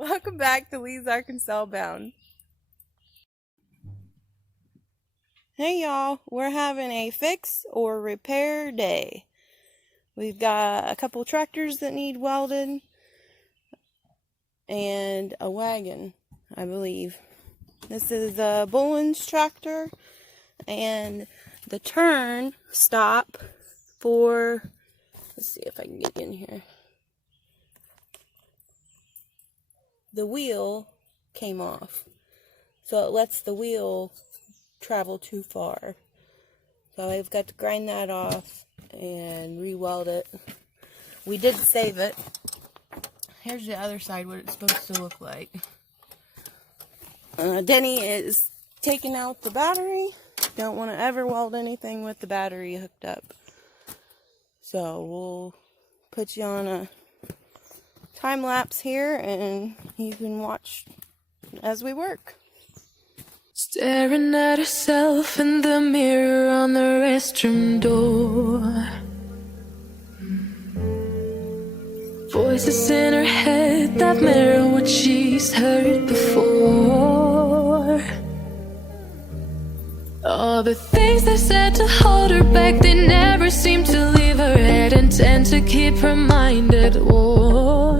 Welcome back to Lee's Arkansas Bound. Hey y'all, we're having a fix or repair day. We've got a couple tractors that need welded and a wagon, I believe. This is a Bullen's tractor and the turn stop for, let's see if I can get in here. The wheel came off, so it lets the wheel travel too far. So I've got to grind that off and re-weld it. We did save it. Here's the other side, what it's supposed to look like. Denny is taking out the battery. Don't want to ever weld anything with the battery hooked up. So we'll put you on a time lapse here and you can watch as we work. Staring at herself in the mirror on the restroom door. Voices in her head that mirror what she's heard before. All the things they said to hold her back, they never seem to leave her head and tend to keep her mind at war.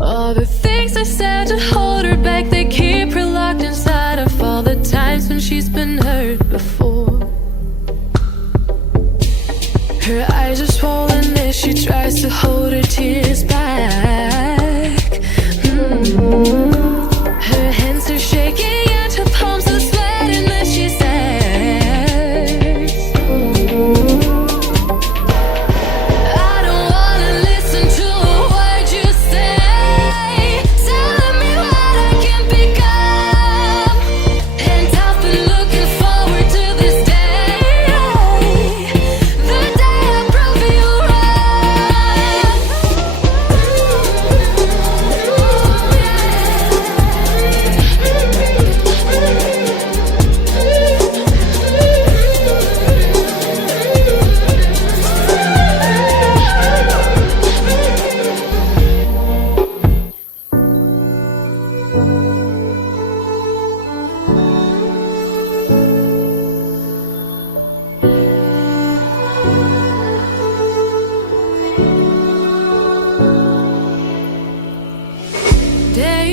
All the things they said to hold her back, they keep her locked inside of all the times when she's been hurt before. Her eyes are swollen as she tries to hold her tears back. Her hands are shaking and her palms are sweating as she says, I don't wanna listen to a word you say, telling me what I can become. And I've been looking forward to this day, the day I prove you day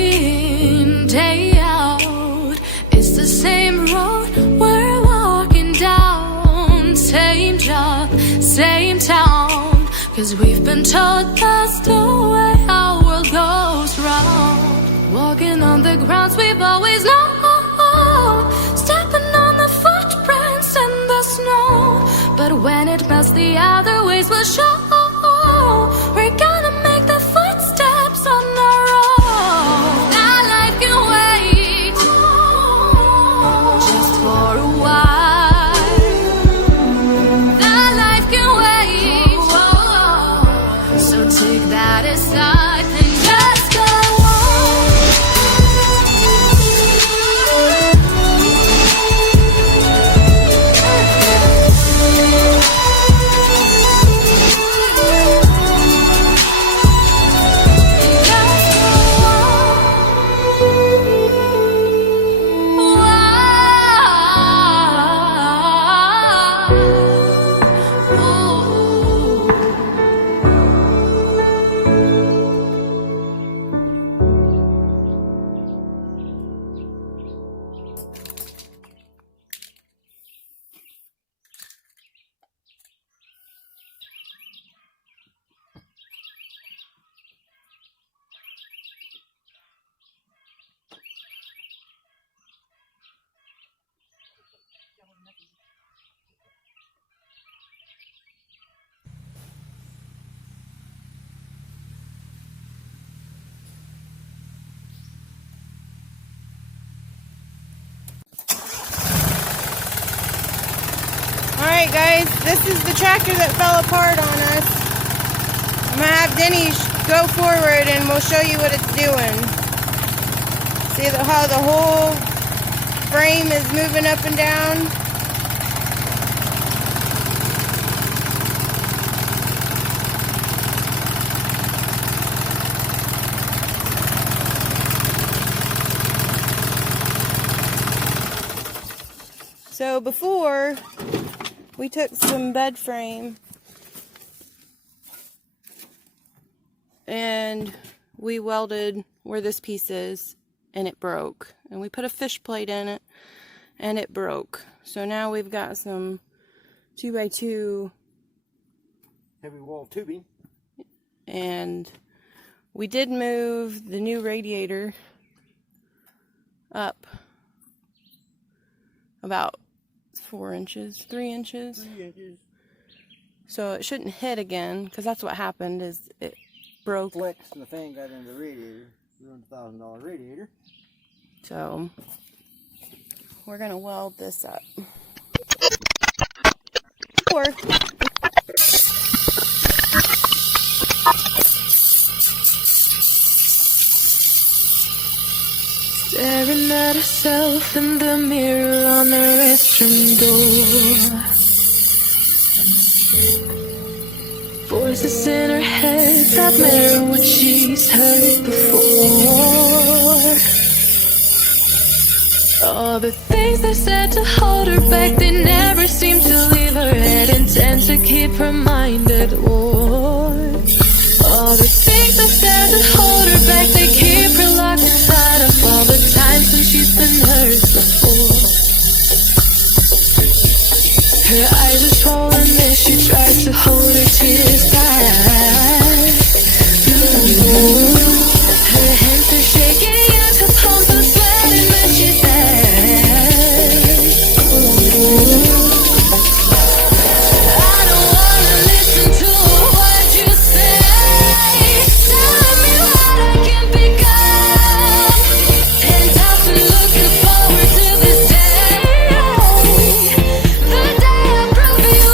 in, day out, it's the same road we're walking down. Same job, same town, 'cause we've been told that's the way our world goes round. Walking on the grounds we've always known, stepping on the footprints in the snow. But when it melts, the other ways will show. We're gonna make the footsteps on our own. That life can wait just for a while. That life can wait, so take that aside and just go Alright guys, this is the tractor that fell apart on us. I'm going to have Denny go forward and we'll show you what it's doing. See how the whole frame is moving up and down? So before, we took some bed frame and we welded where this piece is, and it broke. And we put a fish plate in it, and it broke. So now we've got some 2x2 heavy wall tubing. And we did move the new radiator up about 4 inches, 3 inches. 3 inches. So it shouldn't hit again, because that's what happened, is it broke. Flex and the fan got into the radiator. $1,000 radiator. So we're gonna weld this up. Or Staring at herself in the mirror on the restroom door. Voices in her head that mirror what she's heard before. All the things they said to hold her back, they never seem to leave her head, intent to keep her mind at war. All the things they said to hold her back, they keep her locked inside of all the times when she's been hurt before. Her eyes are swollen as she tries to hold her tears back. Her hands are shaking and her palms are sweating when she says, I don't wanna listen to what you say. Tell me what I can become. And I've been looking forward to this day. The day I prove you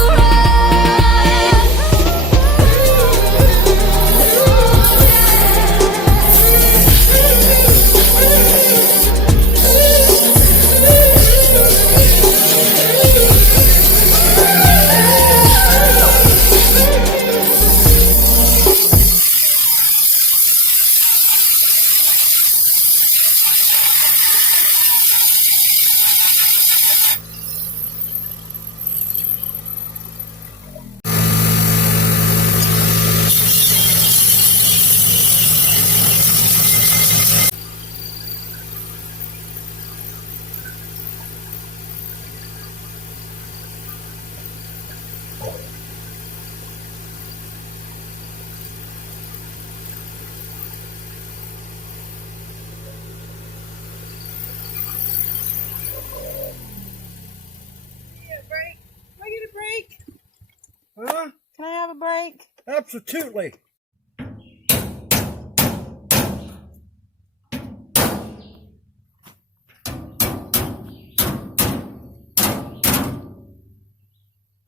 Huh? can I have a break? Absolutely.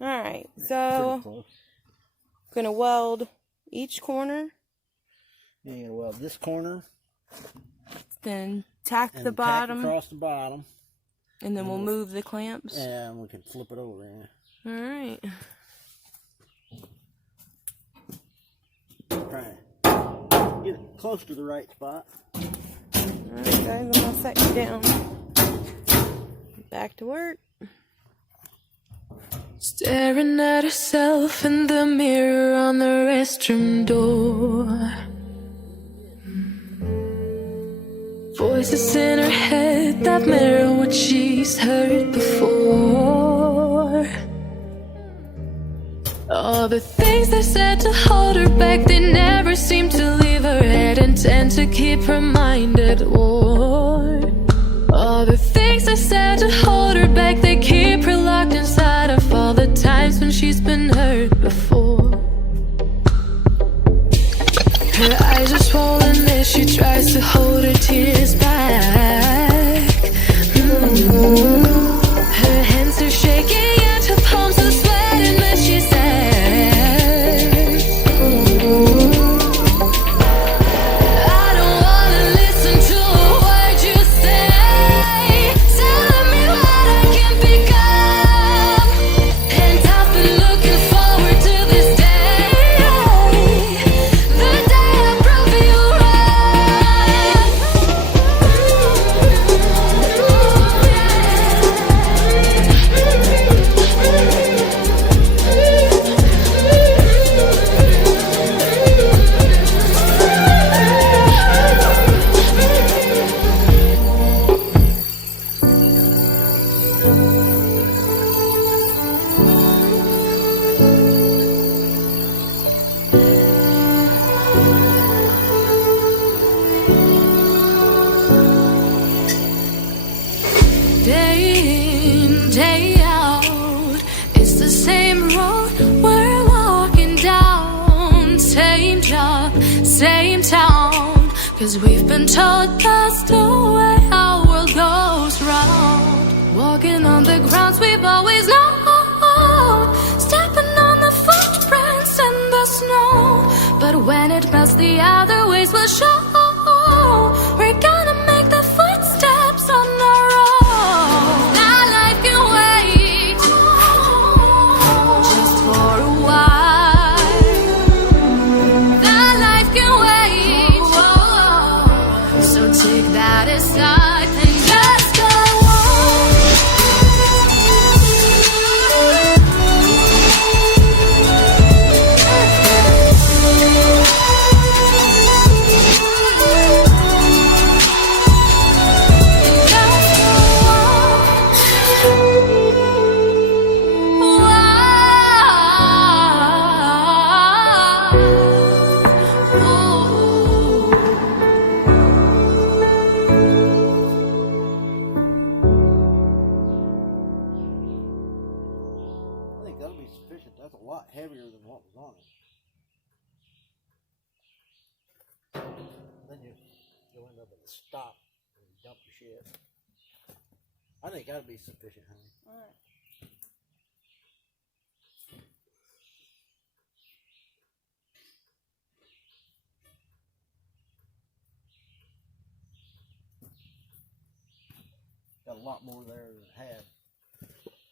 Alright, so I'm gonna weld each corner, You're going to weld this corner. then tack And the bottom, tack across the bottom. and then we'll move the clamps. And we can flip it over. Yeah. Alright. Try to get it close to the right spot. Alright guys, I'm gonna set you down. Back to work. staring at herself in the mirror on the restroom door. Voices in her head that mirror what she's heard before. All the things they said to hold her back, they never seem to leave her head, intent to keep her mind at war. All the things they said to hold her back, they keep her locked inside of all the times when she's been hurt before. Her eyes are swollen as she tries to hold her tears back. Her hands are shaking and her palms are sweating when she says, I don't wanna listen to a word you say. Tell me what I can become. And I've been looking forward to this day. The day I prove you right. 'cause we've been told that's the way our world goes round. Walking on the grounds we've always known, stepping on the footprints in the snow. But when it melts, the other ways will show. We're gonna make the footsteps on our own. That life can wait just for a while. That life can wait. So take that aside and just go on. I think that'll be sufficient. That's a lot heavier than what was on it. Then you'll end up at the stop and dump your shit. I think that'll be sufficient, honey. Alright. Got a lot more there than it had.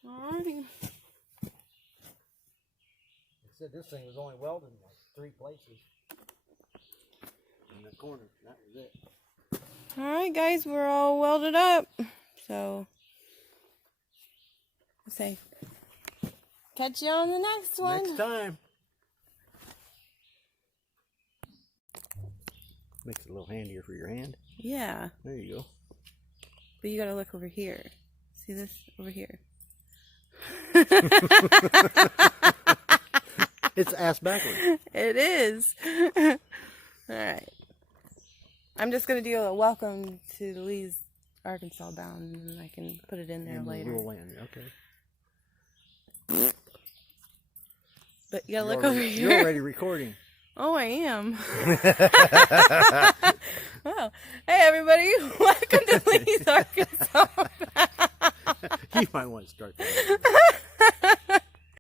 Alrighty. It said this thing was only welded in like 3 places. In the corner, that was it. Alright guys, we're all welded up. So, I'll say, catch you on the next one. Next time. Makes it a little handier for your hand. Yeah, There you go. but you gotta look over here. See this over here? It's ass backwards. It is. Alright. I'm just gonna do a welcome to Lee's Arkansas bound, and I can put it in there And later. we'll land. Okay. But you gotta look You're over already- here. You're already recording. Oh, I am. Well, hey everybody, welcome to Lee's Arkansas